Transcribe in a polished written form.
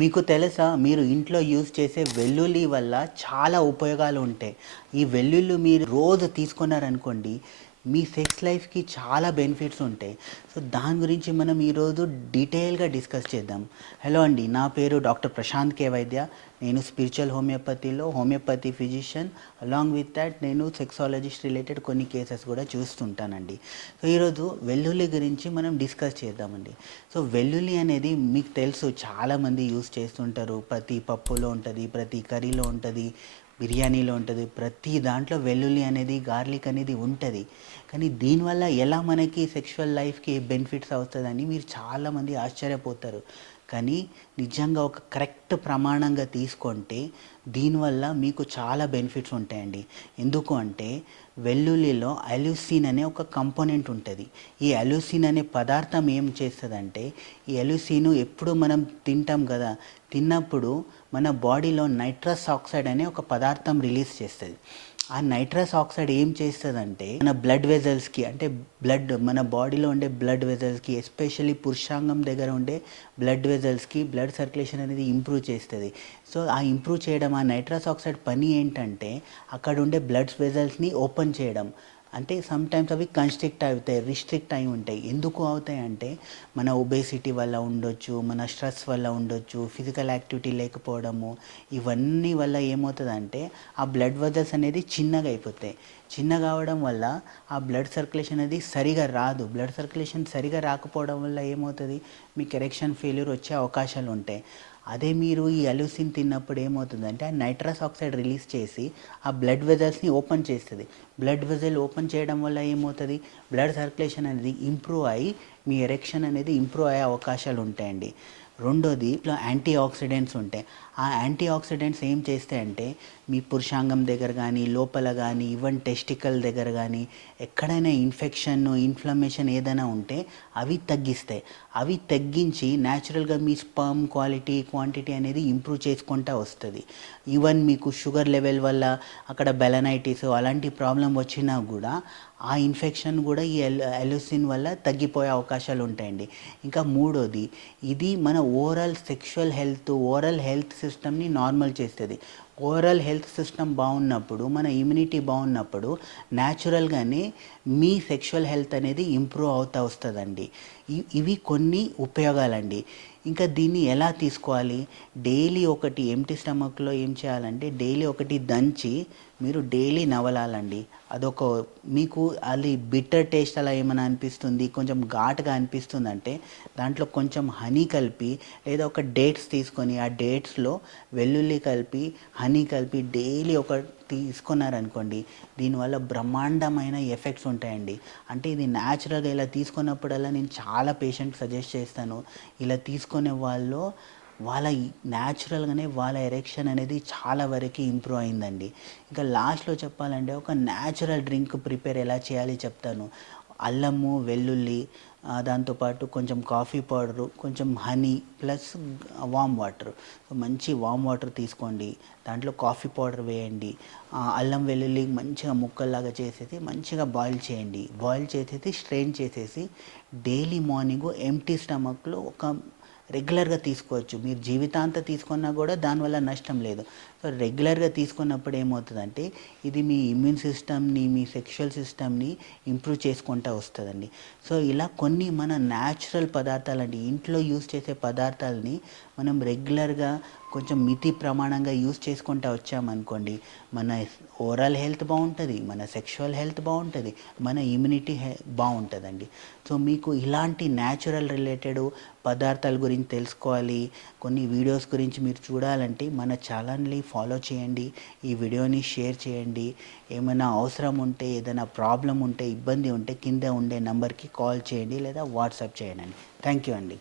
మీకు తెలుసా? మీరు ఇంట్లో యూజ్ చేసే వెల్లుల్లి వల్ల చాలా ఉపయోగాలు ఉంటాయి. ఈ వెల్లుల్లి మీరు రోజు తీసుకున్నారనుకోండి, మీ సెక్స్ లైఫ్‌కి చాలా బెనిఫిట్స్ ఉంటాయి. సో, దాని గురించి మనం ఈరోజు డీటెయిల్‌గా డిస్కస్ చేద్దాం. హలో అండి. నా పేరు డాక్టర్ ప్రశాంత్ కే వైద్య. నేను స్పిరిచువల్ హోమియోపతిలో homeopathy physician. Along with thought నేను సెక్సాలజిస్ట్ రిలేటెడ్ కొన్ని కేసెస్ కూడా చూస్తుంటానండి. సో, ఈరోజు వెల్లుల్లి గురించి మనం డిస్కస్ చేద్దామండి. సో, వెల్లుల్లి అనేది మీకు తెలుసు, చాలామంది యూస్ చేస్తుంటారు. ప్రతి పప్పులో ఉంటుంది, ప్రతి కర్రీలో ఉంటుంది, బిర్యానీలో ఉంటుంది. ప్రతి దాంట్లో వెల్లుల్లి అనేది, గార్లిక్ అనేది ఉంటుంది. కానీ దీనివల్ల ఎలా మనకి సెక్షువల్ లైఫ్కి బెనిఫిట్స్ అవుతుందని మీరు చాలామంది ఆశ్చర్యపోతారు. కానీ నిజంగా ఒక కరెక్ట్ ప్రమాణంగా తీసుకుంటే దీనివల్ల మీకు చాలా బెనిఫిట్స్ ఉంటాయండి. ఎందుకు అంటే వెల్లుల్లిలో అల్యూసిన్ అనే ఒక కంపోనెంట్ ఉంటుంది. ఈ అల్యూసిన్ అనే పదార్థం ఏం చేస్తుందంటే, ఈ అల్యూసిన్ ఎప్పుడు మనం తింటాం కదా, తిన్నప్పుడు మన బాడీలో నైట్రస్ ఆక్సైడ్ అనే ఒక పదార్థం రిలీజ్ చేస్తుంది. ఆ నైట్రస్ ఆక్సైడ్ ఏం చేస్తుందంటే మన బ్లడ్ వెజల్స్కి, అంటే మన బాడీలో ఉండే బ్లడ్ వెజల్స్కి, ఎస్పెషల్లీ పురుషాంగం దగ్గర ఉండే బ్లడ్ వెజల్స్కి బ్లడ్ సర్క్యులేషన్ అనేది ఇంప్రూవ్ చేస్తుంది. సో ఆ ఇంప్రూవ్ చేయడం, ఆ నైట్రస్ ఆక్సైడ్ పని ఏంటంటే అక్కడ ఉండే బ్లడ్ వెజల్స్ని ఓపెన్ చేయడం. అంటే సమ్టైమ్స్ అవి కన్స్ట్రిక్ట్ అవుతాయి, రిస్ట్రిక్ట్ అయి ఉంటాయి. ఎందుకు అవుతాయి అంటే మన ఒబేసిటీ వల్ల ఉండొచ్చు, మన స్ట్రెస్ వల్ల ఉండొచ్చు, ఫిజికల్ యాక్టివిటీ లేకపోవడము, ఇవన్నీ వల్ల ఏమవుతుందంటే ఆ బ్లడ్ వెజల్స్ అనేది చిన్నగా అయిపోతాయి. చిన్నగా అవడం వల్ల ఆ బ్లడ్ సర్క్యులేషన్ అనేది సరిగా రాదు. బ్లడ్ సర్క్యులేషన్ సరిగా రాకపోవడం వల్ల ఏమవుతుంది, మీకు ఎరెక్షన్ ఫెయిల్యూర్ వచ్చే అవకాశాలు ఉంటాయి. అదే మీరు ఈ అల్యూసిన్ తిన్నప్పుడు ఏమవుతుందంటే ఆ నైట్రస్ ఆక్సైడ్ రిలీజ్ చేసి ఆ బ్లడ్ వెజల్స్ని ఓపెన్ చేస్తుంది. బ్లడ్ వెజల్ ఓపెన్ చేయడం వల్ల ఏమవుతుంది, బ్లడ్ సర్క్యులేషన్ అనేది ఇంప్రూవ్ అయ్యి మీ ఎరెక్షన్ అనేది ఇంప్రూవ్ అయ్యే అవకాశాలు ఉంటాయండి. రెండోది, ఇట్లా యాంటీ ఆక్సిడెంట్స్ ఉంటాయి. ఆ యాంటీ ఆక్సిడెంట్స్ ఏం చేస్తాయంటే మీ పురుషాంగం దగ్గర కానీ, లోపల కానీ, ఈవెన్ టెస్టికల్ దగ్గర కానీ ఎక్కడైనా ఇన్ఫ్లమేషన్ ఏదైనా ఉంటే అవి తగ్గిస్తాయి. అవి తగ్గించి న్యాచురల్గా మీ స్పర్మ్ క్వాంటిటీ అనేది ఇంప్రూవ్ చేసుకుంటూ వస్తుంది. ఈవెన్ మీకు షుగర్ లెవెల్ వల్ల అక్కడ బెలనైటిస్ అలాంటి ప్రాబ్లం వచ్చినా కూడా ఆ ఇన్ఫెక్షన్ కూడా ఈ అల్యూసిన్ వల్ల తగ్గిపోయే అవకాశాలు ఉంటాయండి. ఇంకా మూడోది, ఇది మన ఓవరాల్ హెల్త్ సిస్టమ్ని నార్మల్ చేస్తుంది. ఓవరాల్ హెల్త్ సిస్టమ్ బాగున్నప్పుడు, మన ఇమ్యూనిటీ బాగున్నప్పుడు న్యాచురల్గానే మీ సెక్షువల్ హెల్త్ అనేది ఇంప్రూవ్ అవుతూ వస్తుందండి. ఇవి కొన్ని ఉపయోగాలండి. ఇంకా దీన్ని ఎలా తీసుకోవాలి, డైలీ ఒకటి ఎంటీ స్టమక్లో ఏం చేయాలంటే డైలీ ఒకటి దంచి మీరు డైలీ నవలాలండి. అదొక మీకు అది బిట్టర్ టేస్ట్ అలా ఏమైనా అనిపిస్తుంది, కొంచెం ఘాటుగా అనిపిస్తుంది అంటే దాంట్లో కొంచెం హనీ కలిపి, లేదా ఒక డేట్స్ తీసుకొని ఆ డేట్స్లో వెల్లుల్లి కలిపి, హనీ కలిపి డైలీ ఒక తీసుకున్నారనుకోండి, దీనివల్ల బ్రహ్మాండమైన ఎఫెక్ట్స్ ఉంటాయండి. అంటే ఇది న్యాచురల్గా ఇలా తీసుకున్నప్పుడల్లా నేను చాలా పేషెంట్ సజెస్ట్ చేస్తాను. ఇలా తీసుకునే వాళ్ళ న్యాచురల్గానే వాళ్ళ ఎరెక్షన్ అనేది చాలా వరకు ఇంప్రూవ్ అయిందండి. ఇంకా లాస్ట్లో చెప్పాలంటే ఒక న్యాచురల్ డ్రింక్ ప్రిపేర్ ఎలా చేయాలి చెప్తాను. అల్లము, వెల్లుల్లి, దాంతోపాటు కొంచెం కాఫీ పౌడరు, కొంచెం హనీ ప్లస్ వామ్ వాటర్. మంచి వామ్ వాటర్ తీసుకోండి, దాంట్లో కాఫీ పౌడర్ వేయండి, అల్లం వెల్లుల్లి మంచిగా ముక్కల్లాగా చేసేసి మంచిగా బాయిల్ చేయండి. బాయిల్ చేసేసి స్ట్రెయిన్ చేసేసి డైలీ మార్నింగ్ ఎంప్టీ స్టమక్లో ఒక రెగ్యులర్గా తీసుకోవచ్చు. మీరు జీవితాంతం తీసుకున్నా కూడా దానివల్ల నష్టం లేదు. సో రెగ్యులర్గా తీసుకున్నప్పుడు ఏమవుతుందంటే ఇది మీ ఇమ్యూన్ సిస్టమ్ని, మీ సెక్షువల్ సిస్టమ్ని ఇంప్రూవ్ చేసుకుంటూ వస్తుందండి. సో ఇలా కొన్ని మన న్యాచురల్ పదార్థాలండి, ఇంట్లో యూస్ చేసే పదార్థాలని మనం రెగ్యులర్గా కొంచెం మితి ప్రమాణంగా యూస్ చేసుకుంటూ వచ్చామనుకోండి, మన ఓవరాల్ హెల్త్ బాగుంటుంది, మన సెక్షువల్ హెల్త్ బాగుంటుంది, మన ఇమ్యూనిటీ బాగుంటుందండి. సో మీకు ఇలాంటి న్యాచురల్ రిలేటెడ్ పదార్థాల గురించి తెలుసుకోవాలి, కొన్ని వీడియోస్ గురించి మీరు చూడాలంటే మన ఛానల్ని ఫాలో చేయండి, ఈ వీడియోని షేర్ చేయండి. ఏమైనా అవసరం ఉంటే, ఏదైనా ప్రాబ్లం ఉంటే, ఇబ్బంది ఉంటే కింద ఉండే నెంబర్కి కాల్ చేయండి లేదా వాట్సాప్ చేయండి. థ్యాంక్ యూ అండి.